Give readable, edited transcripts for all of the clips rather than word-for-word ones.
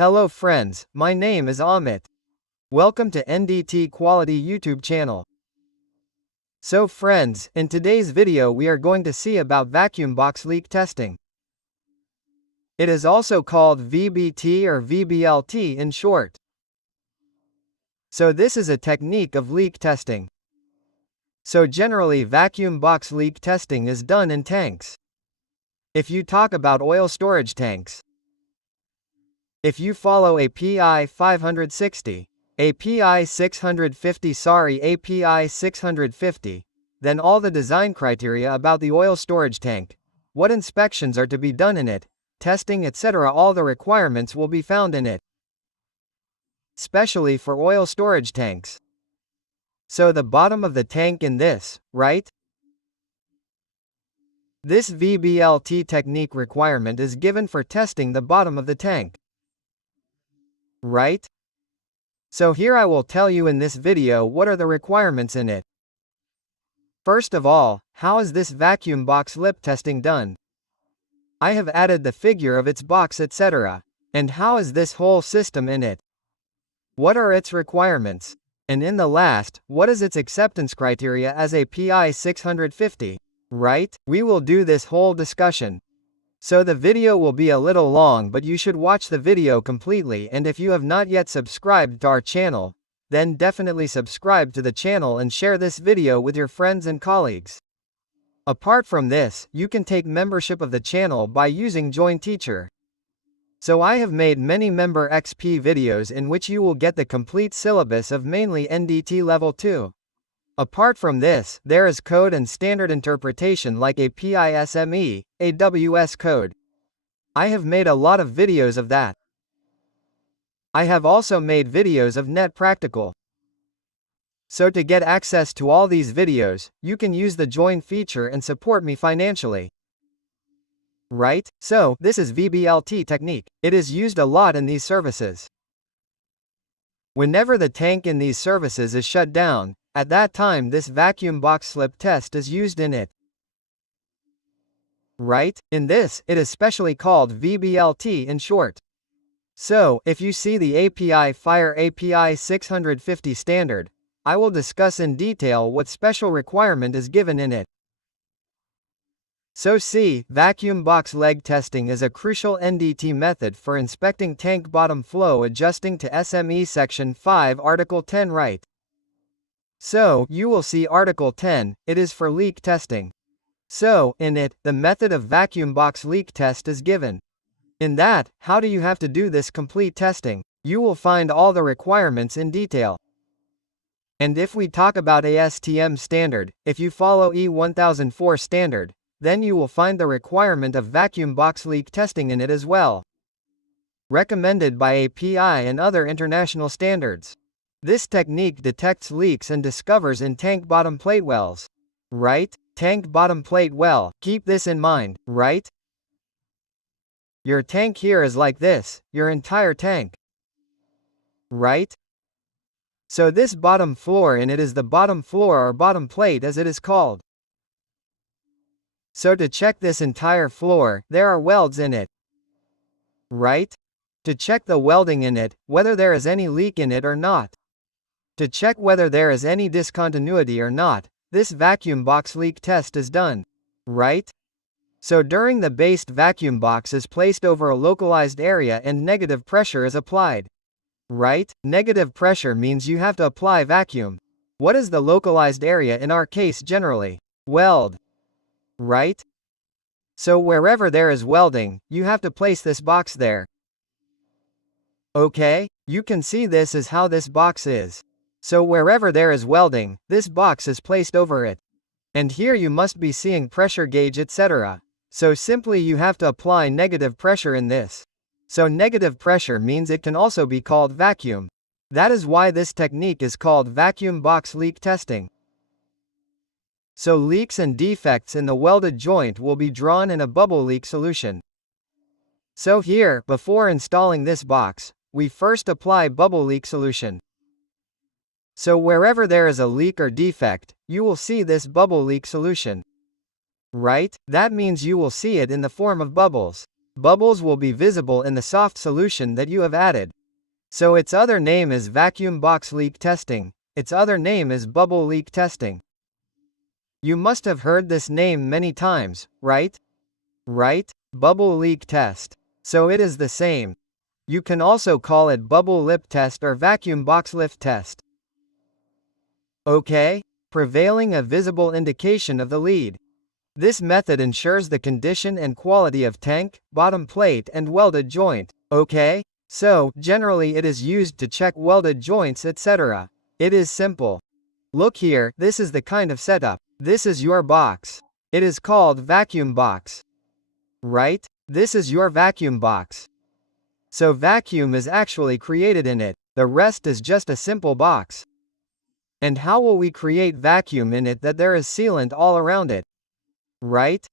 Hello friends, my name is Amit. Welcome to NDT Quality YouTube channel. So friends, in today's video we are going to see about vacuum box leak testing. It is also called VBT or VBLT in short. So this is a technique of leak testing. So generally vacuum box leak testing is done in tanks. If you talk about oil storage tanks, if you follow API 560, API 650 API 650, then all the design criteria about the oil storage tank, what inspections are to be done in it, testing etc. all the requirements will be found in it. Especially for oil storage tanks. So the bottom of the tank in this, right? This VBLT technique requirement is given for testing the bottom of the tank. Right? So here I will tell you in this video what are the requirements in it. First of all, how is this vacuum box lip testing done? I have added the figure of its box etc. And how is this whole system in it? What are its requirements? And in the last, what is its acceptance criteria as API 650? Right? We will do this whole discussion. So the video will be a little long, but you should watch the video completely, and if you have not yet subscribed to our channel, then definitely subscribe to the channel and share this video with your friends and colleagues. Apart from this, you can take membership of the channel by using Join Teacher. So I have made many member XP videos in which you will get the complete syllabus of mainly NDT level 2. Apart from this, there is code and standard interpretation like API SME, AWS code. I have made a lot of videos of that. I have also made videos of Net Practical. So to get access to all these videos, you can use the join feature and support me financially. Right? So, this is VBLT technique. It is used a lot in these services. Whenever the tank in these services is shut down, at that time this vacuum box slip test is used in it. Right? In this, it is specially called VBLT in short. So, if you see the API Fire API 650 standard, I will discuss in detail what special requirement is given in it. So see, vacuum box leg testing is a crucial NDT method for inspecting tank bottom flow adjusting to SME Section 5 Article 10 right. So, you will see Article 10, it is for leak testing. So, in it, the method of vacuum box leak test is given. In that, how do you have to do this complete testing? You will find all the requirements in detail. And if we talk about ASTM standard, if you follow E1004 standard, then you will find the requirement of vacuum box leak testing in it as well. Recommended by API and other international standards. This technique detects leaks and discovers in tank bottom plate wells. Right? Tank bottom plate well, keep this in mind, right? Your tank here is like this, your entire tank. Right? So this bottom floor in it is the bottom floor or bottom plate as it is called. So to check this entire floor, there are welds in it. Right? To check the welding in it, whether there is any leak in it or not. To check whether there is any discontinuity or not, this vacuum box leak test is done. Right? So during the based vacuum box is placed over a localized area and negative pressure is applied. Right? Negative pressure means you have to apply vacuum. What is the localized area in our case generally? Weld. Right? So wherever there is welding, you have to place this box there. Okay? You can see this is how this box is. So wherever there is welding, this box is placed over it. And here you must be seeing pressure gauge etc. So simply you have to apply negative pressure in this. So negative pressure means it can also be called vacuum. That is why this technique is called vacuum box leak testing. So leaks and defects in the welded joint will be drawn in a bubble leak solution. So here, before installing this box, we first apply bubble leak solution. So wherever there is a leak or defect, you will see this bubble leak solution. Right? That means you will see it in the form of bubbles. bubbles will be visible in the soft solution that you have added. So its other name is vacuum box leak testing. Its other name is bubble leak testing. You must have heard this name many times, right? Right? Bubble leak test. So it is the same. You can also call it bubble lip test or vacuum box lift test. Okay? Prevailing a visible indication of the lead. This method ensures the condition and quality of tank, bottom plate and welded joint. Okay? So, generally it is used to check welded joints etc. It is simple. Look here, this is the kind of setup. This is your box. It is called vacuum box. Right? This is your vacuum box. So vacuum is actually created in it. The rest is just a simple box. And how will we create vacuum in it that there is sealant all around it? Right?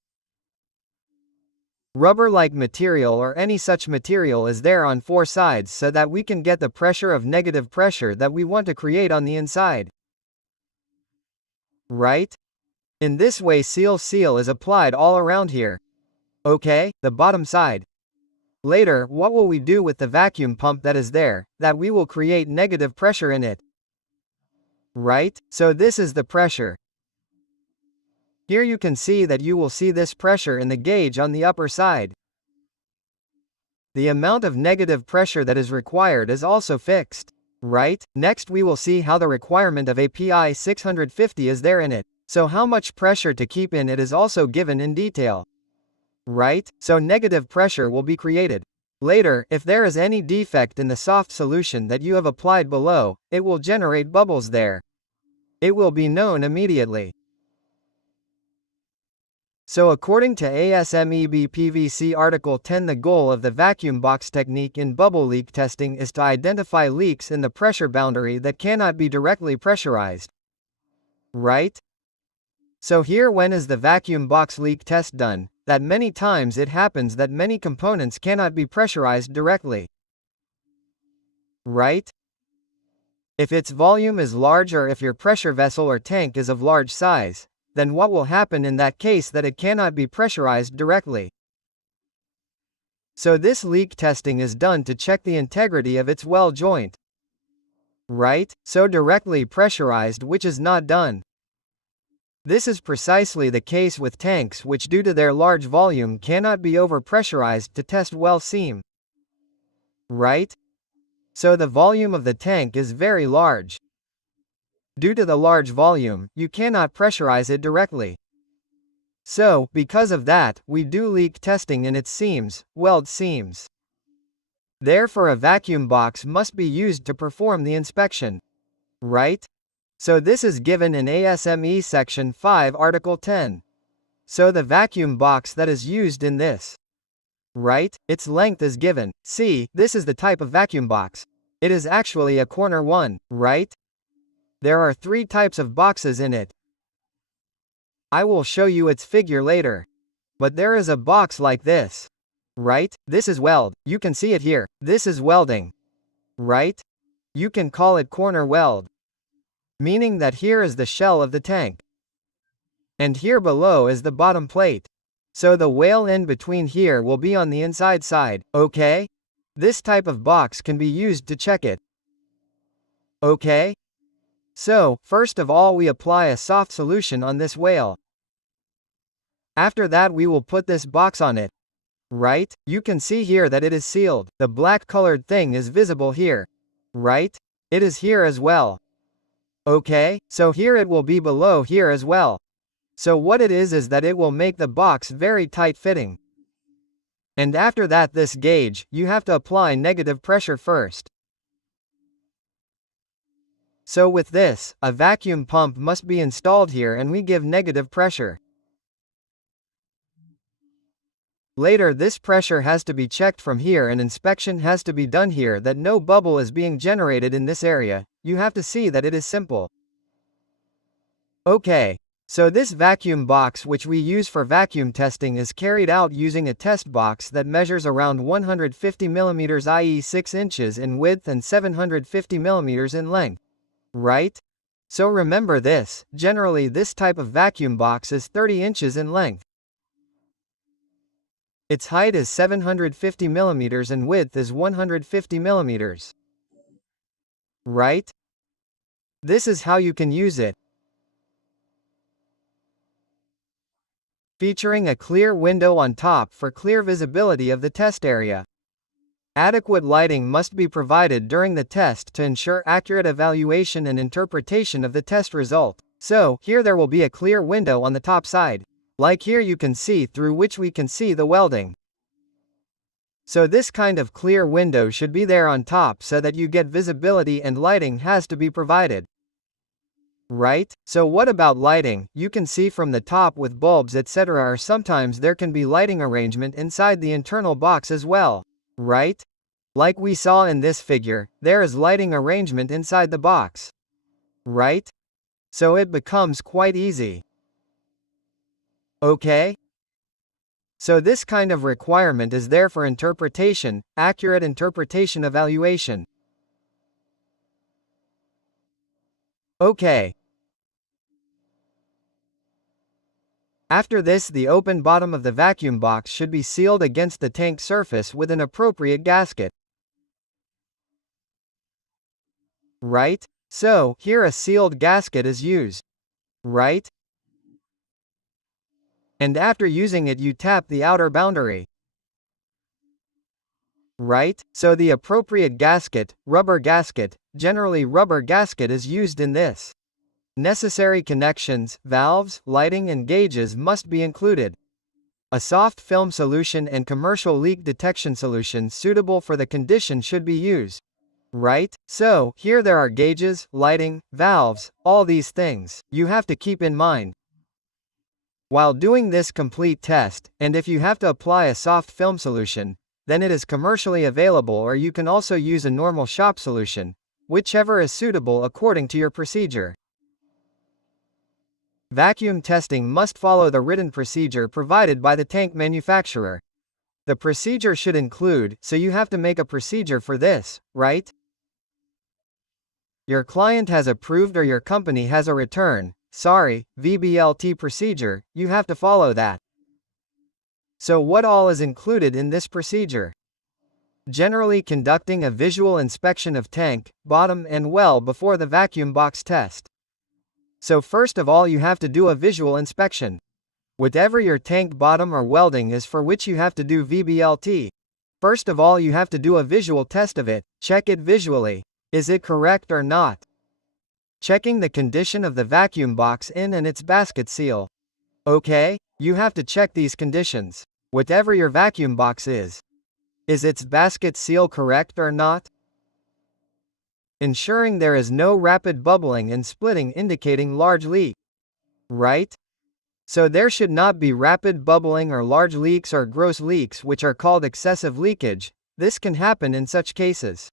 Rubber-like material or any such material is there on four sides so that we can get the pressure of negative pressure that we want to create on the inside. Right? In this way seal is applied all around here. Okay, the bottom side. Later, what will we do with the vacuum pump that is there, that we will create negative pressure in it? Right? So this is the pressure. Here you can see that you will see this pressure in the gauge on the upper side. The amount of negative pressure that is required is also fixed. Right? Next we will see how the requirement of API 650 is there in it. So how much pressure to keep in it is also given in detail. Right? So negative pressure will be created. Later, if there is any defect in the soft solution that you have applied below, it will generate bubbles there. It will be known immediately. So according to ASME PVC Article 10, the goal of the vacuum box technique in bubble leak testing is to identify leaks in the pressure boundary that cannot be directly pressurized. Right? So here, when is the vacuum box leak test done? That many times it happens that many components cannot be pressurized directly. Right? If its volume is large or if your pressure vessel or tank is of large size, then what will happen in that case that it cannot be pressurized directly? So this leak testing is done to check the integrity of its well joint. Right? So directly pressurized, which is not done. This is precisely the case with tanks which due to their large volume cannot be overpressurized to test well seam. Right? So the volume of the tank is very large. Due to the large volume, you cannot pressurize it directly. So, because of that, we do leak testing in its seams, weld seams. Therefore a vacuum box must be used to perform the inspection. Right? So this is given in ASME Section 5 Article 10. So the vacuum box that is used in this. Right? Its length is given. See, this is the type of vacuum box. It is actually a corner one, right? There are 3 types of boxes in it. I will show you its figure later. But there is a box like this. Right? This is weld. You can see it here. This is welding. Right? You can call it corner weld. Meaning that here is the shell of the tank. And here below is the bottom plate. So the whale in between here will be on the inside side, okay? This type of box can be used to check it. Okay? So, first of all we apply a soft solution on this whale. After that we will put this box on it. Right? You can see here that it is sealed. The black colored thing is visible here. Right? It is here as well. Okay? So here it will be below here as well. So what it is that it will make the box very tight fitting. And after that this gauge, you have to apply negative pressure first. So with this, a vacuum pump must be installed here and we give negative pressure. Later this pressure has to be checked from here and inspection has to be done here that no bubble is being generated in this area. You have to see that it is simple. Okay. So this vacuum box which we use for vacuum testing is carried out using a test box that measures around 150 mm, i.e. 6 inches in width and 750 mm in length. Right? So remember this, generally this type of vacuum box is 30 inches in length. Its height is 750 millimeters and width is 150 millimeters. Right? This is how you can use it. Featuring a clear window on top for clear visibility of the test area. Adequate lighting must be provided during the test to ensure accurate evaluation and interpretation of the test result. So, here there will be a clear window on the top side. Like here you can see, through which we can see the welding. So this kind of clear window should be there on top so that you get visibility, and lighting has to be provided. Right? So what about lighting? You can see from the top with bulbs etc., or sometimes there can be lighting arrangement inside the internal box as well. Right? Like we saw in this figure, there is lighting arrangement inside the box. Right? So it becomes quite easy. Okay? So this kind of requirement is there for interpretation, accurate interpretation evaluation. Okay. After this, the open bottom of the vacuum box should be sealed against the tank surface with an appropriate gasket. Right? So, here a sealed gasket is used. Right? And after using it you tap the outer boundary. Right? So the appropriate gasket, rubber gasket, generally rubber gasket is used in this. Necessary connections, valves, lighting and gauges must be included. A soft film solution and commercial leak detection solution suitable for the condition should be used. Right? So, here there are gauges, lighting, valves, all these things you have to keep in mind while doing this complete test. And if you have to apply a soft film solution, then it is commercially available, or you can also use a normal shop solution, whichever is suitable according to your procedure. Vacuum testing must follow the written procedure provided by the tank manufacturer. The procedure should include, so you have to make a procedure for this, right? Your client has approved or your company has a return, VBLT procedure, you have to follow that. So what all is included in this procedure? Generally conducting a visual inspection of tank, bottom and well before the vacuum box test. So first of all you have to do a visual inspection. Whatever your tank bottom or welding is for which you have to do VBLT. First of all you have to do a visual test of it, check it visually. Is it correct or not? Checking the condition of the vacuum box in and its basket seal. Okay, you have to check these conditions. Whatever your vacuum box is its basket seal correct or not? Ensuring there is no rapid bubbling and splitting indicating large leak. Right? So there should not be rapid bubbling or large leaks or gross leaks, which are called excessive leakage. This can happen in such cases.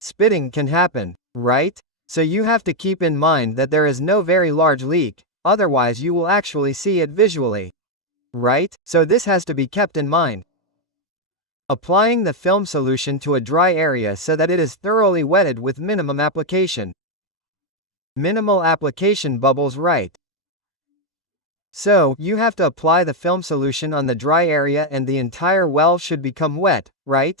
Spitting can happen, right? So you have to keep in mind that there is no very large leak, otherwise you will actually see it visually. Right? So this has to be kept in mind. Applying the film solution to a dry area so that it is thoroughly wetted with minimum application. Minimal application bubbles, right? So, you have to apply the film solution on the dry area and the entire well should become wet, right?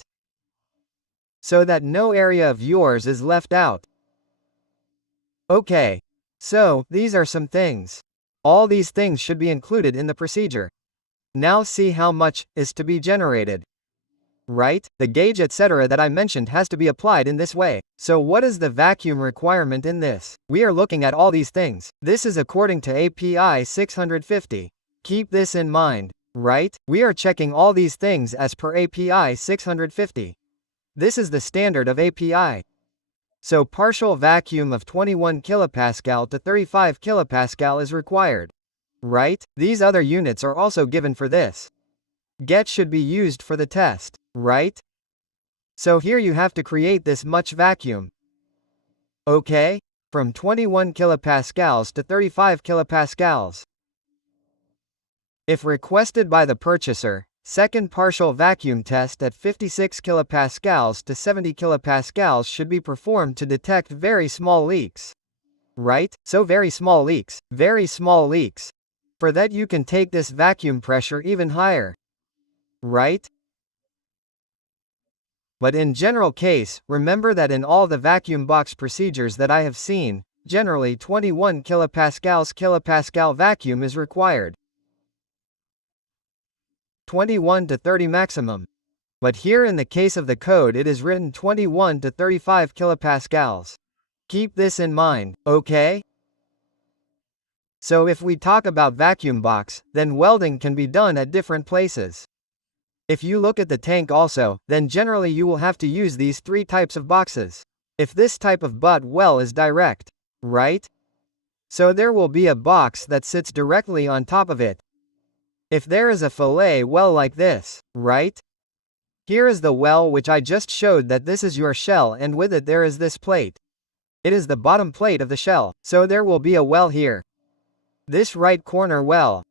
So that no area of yours is left out. Okay. So, these are some things. All these things should be included in the procedure. Now see how much is to be generated. Right? The gauge etc. that I mentioned has to be applied in this way. So what is the vacuum requirement in this? We are looking at all these things. This is according to API 650. Keep this in mind. Right? We are checking all these things as per API 650. This is the standard of API. So partial vacuum of 21 kilopascal to 35 kilopascal is required. Right? These other units are also given for this. Get should be used for the test. Right? So here you have to create this much vacuum. Okay? From 21 kilopascals to 35 kilopascals. If requested by the purchaser, second partial vacuum test at 56 kilopascals to 70 kilopascals should be performed to detect very small leaks. Right? So very small leaks. Very small leaks. For that you can take this vacuum pressure even higher. right? But in general case, remember that in all the vacuum box procedures that I have seen, generally 21 kilopascal vacuum is required. 21 to 30 maximum. But here in the case of the code it is written 21 to 35 kilopascals. Keep this in mind, okay? So if we talk about vacuum box, then welding can be done at different places. If you look at the tank also, then generally you will have to use these three types of boxes. If this type of butt well is direct, right? So there will be a box that sits directly on top of it. If there is a fillet well like this, right? Here is the well which I just showed that this is your shell and with it there is this plate. It is the bottom plate of the shell, so there will be a well here. This right corner well.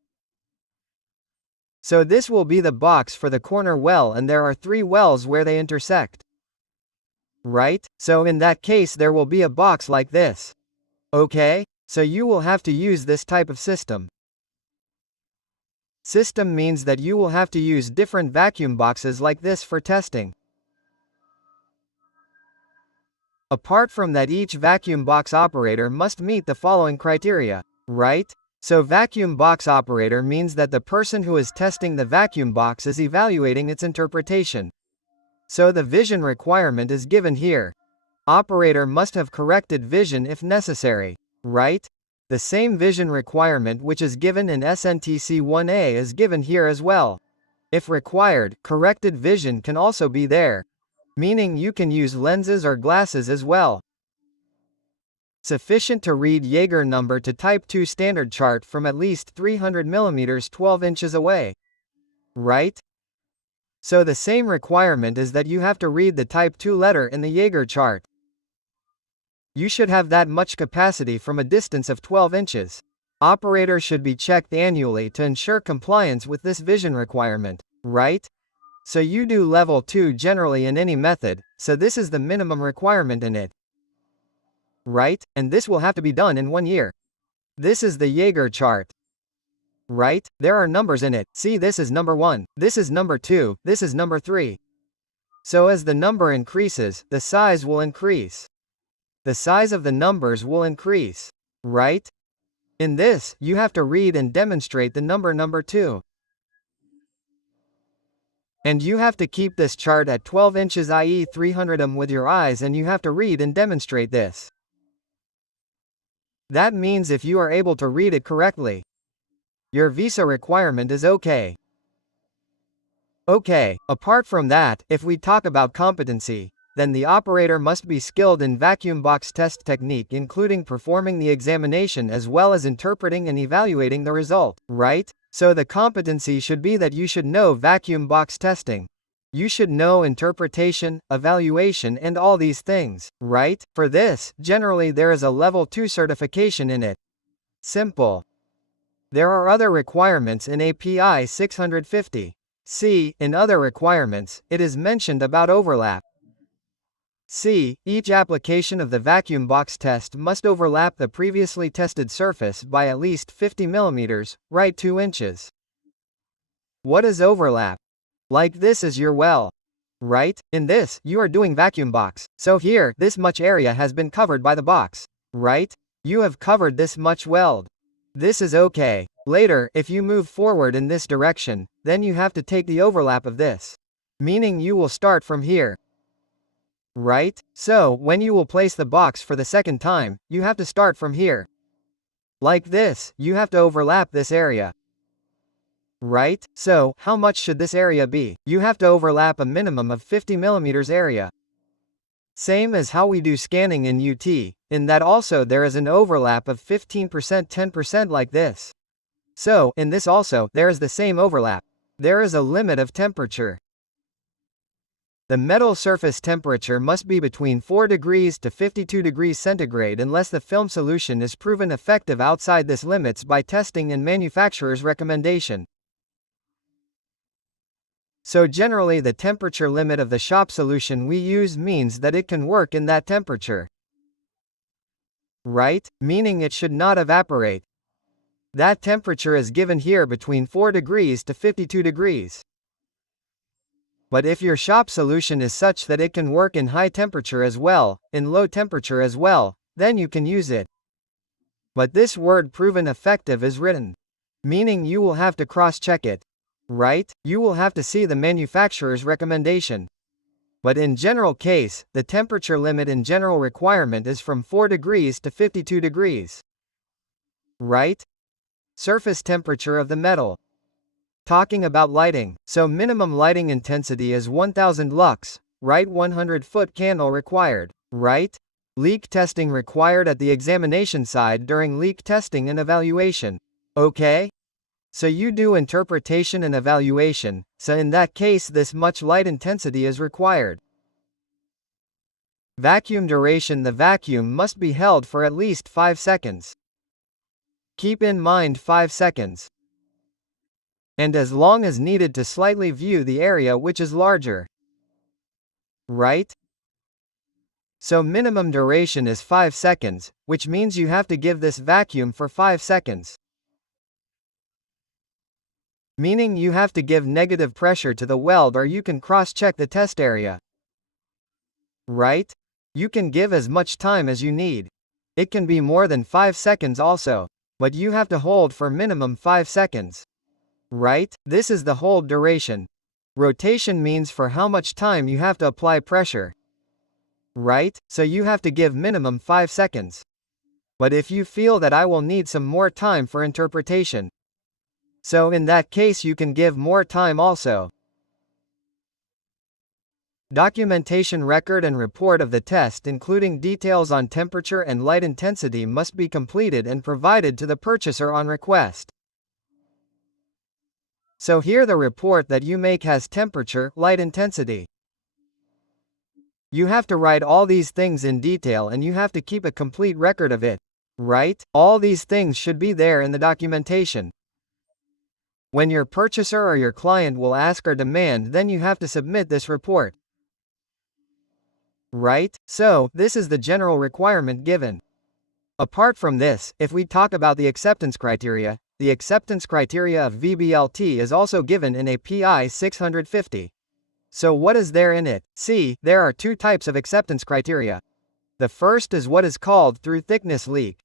So this will be the box for the corner well and there are three wells where they intersect. Right? So in that case there will be a box like this. Okay? So you will have to use this type of system. System means that you will have to use different vacuum boxes like this for testing. Apart from that, each vacuum box operator must meet the following criteria, right? So vacuum box operator means that the person who is testing the vacuum box is evaluating its interpretation. So the vision requirement is given here. Operator must have corrected vision if necessary, right? The same vision requirement which is given in SNTC 1A is given here as well. If required, corrected vision can also be there, meaning you can use lenses or glasses as well. Sufficient to read Jaeger number to Type 2 standard chart from at least 300 mm 12 inches away. Right? So the same requirement is that you have to read the Type 2 letter in the Jaeger chart. You should have that much capacity from a distance of 12 inches. Operator should be checked annually to ensure compliance with this vision requirement, right? So you do level 2 generally in any method, so this is the minimum requirement in it. Right? And this will have to be done in 1 year. This is the Jaeger chart. Right? There are numbers in it. See, this is number 1, this is number 2, this is number 3. So as the number increases, the size will increase. The size of the numbers will increase. Right? In this, you have to read and demonstrate the number 2. And you have to keep this chart at 12 inches, i.e. 300 mm with your eyes, and you have to read and demonstrate this. That means if you are able to read it correctly, your visa requirement is okay. Okay, apart from that, if we talk about competency, then the operator must be skilled in vacuum box test technique, including performing the examination as well as interpreting and evaluating the result, right? So the competency should be that you should know vacuum box testing. You should know interpretation, evaluation and all these things, right? For this, generally there is a level 2 certification in it. Simple. There are other requirements in API 650. C. In other requirements, it is mentioned about overlap. C. Each application of the vacuum box test must overlap the previously tested surface by at least 50 mm, right 2 inches. What is overlap? Like this is your well. Right? In this, you are doing vacuum box. So here, this much area has been covered by the box. Right? You have covered this much weld. This is okay. Later, if you move forward in this direction, then you have to take the overlap of this. Meaning you will start from here. Right? So, when you will place the box for the second time, you have to start from here. Like this, you have to overlap this area. Right? So, how much should this area be? You have to overlap a minimum of 50 mm area. Same as how we do scanning in UT, in that also there is an overlap of 15% 10% like this. So, in this also, there is the same overlap. There is a limit of temperature. The metal surface temperature must be between 4 degrees to 52 degrees centigrade unless the film solution is proven effective outside this limits by testing and manufacturer's recommendation. So generally the temperature limit of the shop solution we use means that it can work in that temperature. Right? Meaning it should not evaporate. That temperature is given here between 4 degrees to 52 degrees. But if your shop solution is such that it can work in high temperature as well, in low temperature as well, then you can use it. But this word proven effective is written, meaning you will have to cross-check it. Right? You will have to see the manufacturer's recommendation. But in general case, the temperature limit in general requirement is from 4 degrees to 52 degrees. Right? Surface temperature of the metal. Talking about lighting, so minimum lighting intensity is 1000 lux, right? 100-foot candle required, right? Leak testing required at the examination side during leak testing and evaluation. Okay? So you do interpretation and evaluation, so in that case this much light intensity is required. Vacuum duration. The vacuum must be held for at least 5 seconds. Keep in mind 5 seconds. And as long as needed to slightly view the area which is larger. Right? So minimum duration is 5 seconds, which means you have to give this vacuum for 5 seconds. Meaning you have to give negative pressure to the weld or you can cross-check the test area. Right? You can give as much time as you need. It can be more than 5 seconds also. But you have to hold for minimum 5 seconds. Right? This is the hold duration. Rotation means for how much time you have to apply pressure. Right? So you have to give minimum 5 seconds. But if you feel that I will need some more time for interpretation, so in that case you can give more time also. Documentation record and report of the test including details on temperature and light intensity must be completed and provided to the purchaser on request. So here the report that you make has temperature, light intensity. You have to write all these things in detail and you have to keep a complete record of it. Right? All these things should be there in the documentation. When your purchaser or your client will ask or demand, then you have to submit this report. Right? So, this is the general requirement given. Apart from this, if we talk about the acceptance criteria of VBLT is also given in a PI 650. So what is there in it? See, there are 2 types of acceptance criteria. The first is what is called through thickness leak.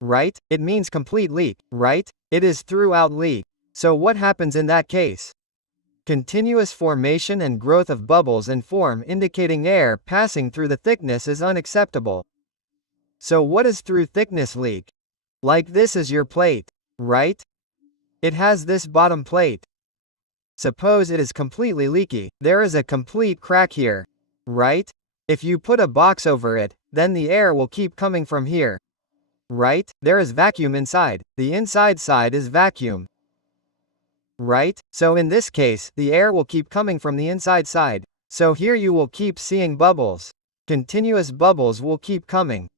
Right? It means complete leak. Right? It is throughout leak. So what happens in that case? Continuous formation and growth of bubbles and form indicating air passing through the thickness is unacceptable. So what is through thickness leak? Like this is your plate. Right? It has this bottom plate. Suppose it is completely leaky. There is a complete crack here. Right? If you put a box over it, then the air will keep coming from here. Right? There is vacuum inside. The inside side is vacuum. Right? So in this case, the air will keep coming from the inside side. So here you will keep seeing bubbles. Continuous bubbles will keep coming.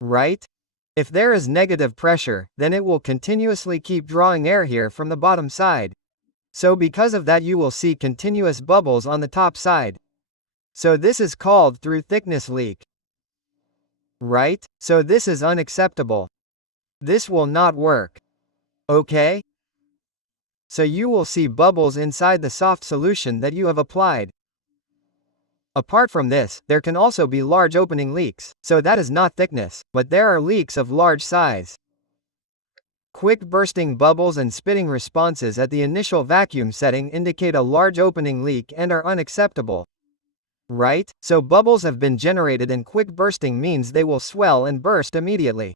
Right? If there is negative pressure, then it will continuously keep drawing air here from the bottom side. So because of that you will see continuous bubbles on the top side. So this is called through thickness leak. Right? So this is unacceptable. This will not work. Okay? So you will see bubbles inside the soft solution that you have applied. Apart from this, there can also be large opening leaks, so that is not thickness, but there are leaks of large size. Quick bursting bubbles and spitting responses at the initial vacuum setting indicate a large opening leak and are unacceptable. Right? So bubbles have been generated and quick bursting means they will swell and burst immediately.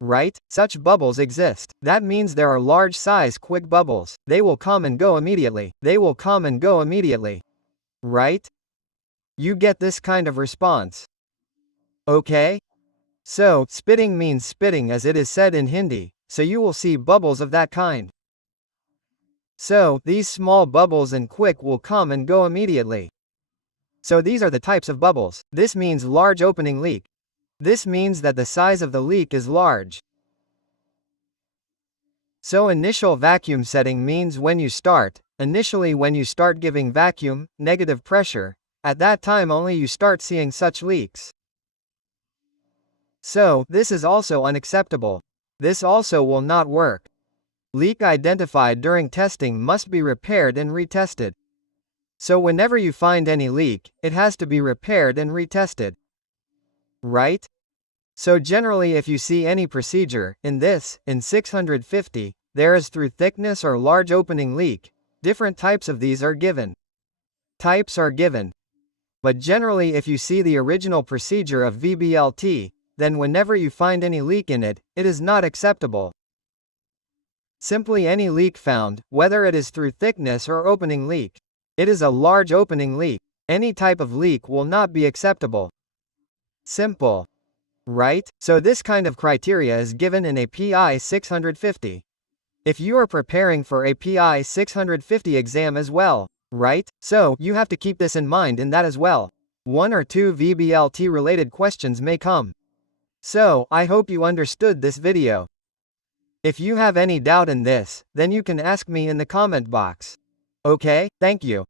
Right? Such bubbles exist. That means there are large size quick bubbles. They will come and go immediately. They will come and go immediately. Right? You get this kind of response. Okay? So, spitting means spitting as it is said in Hindi, so you will see bubbles of that kind. So, these small bubbles and quick will come and go immediately. So these are the types of bubbles. This means large opening leak. This means that the size of the leak is large. So initial vacuum setting means initially when you start giving vacuum, negative pressure, at that time only you start seeing such leaks. So, this is also unacceptable. This also will not work. Leak identified during testing must be repaired and retested. So whenever you find any leak, it has to be repaired and retested. Right? So generally if you see any procedure, in 650, there is through thickness or large opening leak, different types of these are given. Types are given. But generally if you see the original procedure of VBLT, then whenever you find any leak in it, it is not acceptable. Simply any leak found, whether it is through thickness or opening leak. It is a large opening leak. Any type of leak will not be acceptable. Simple. Right? So this kind of criteria is given in API 650. If you are preparing for API 650 exam as well, right? So you have to keep this in mind in that as well. 1 or 2 VBLT related questions may come. So, I hope you understood this video. If you have any doubt in this, then you can ask me in the comment box. Okay, thank you.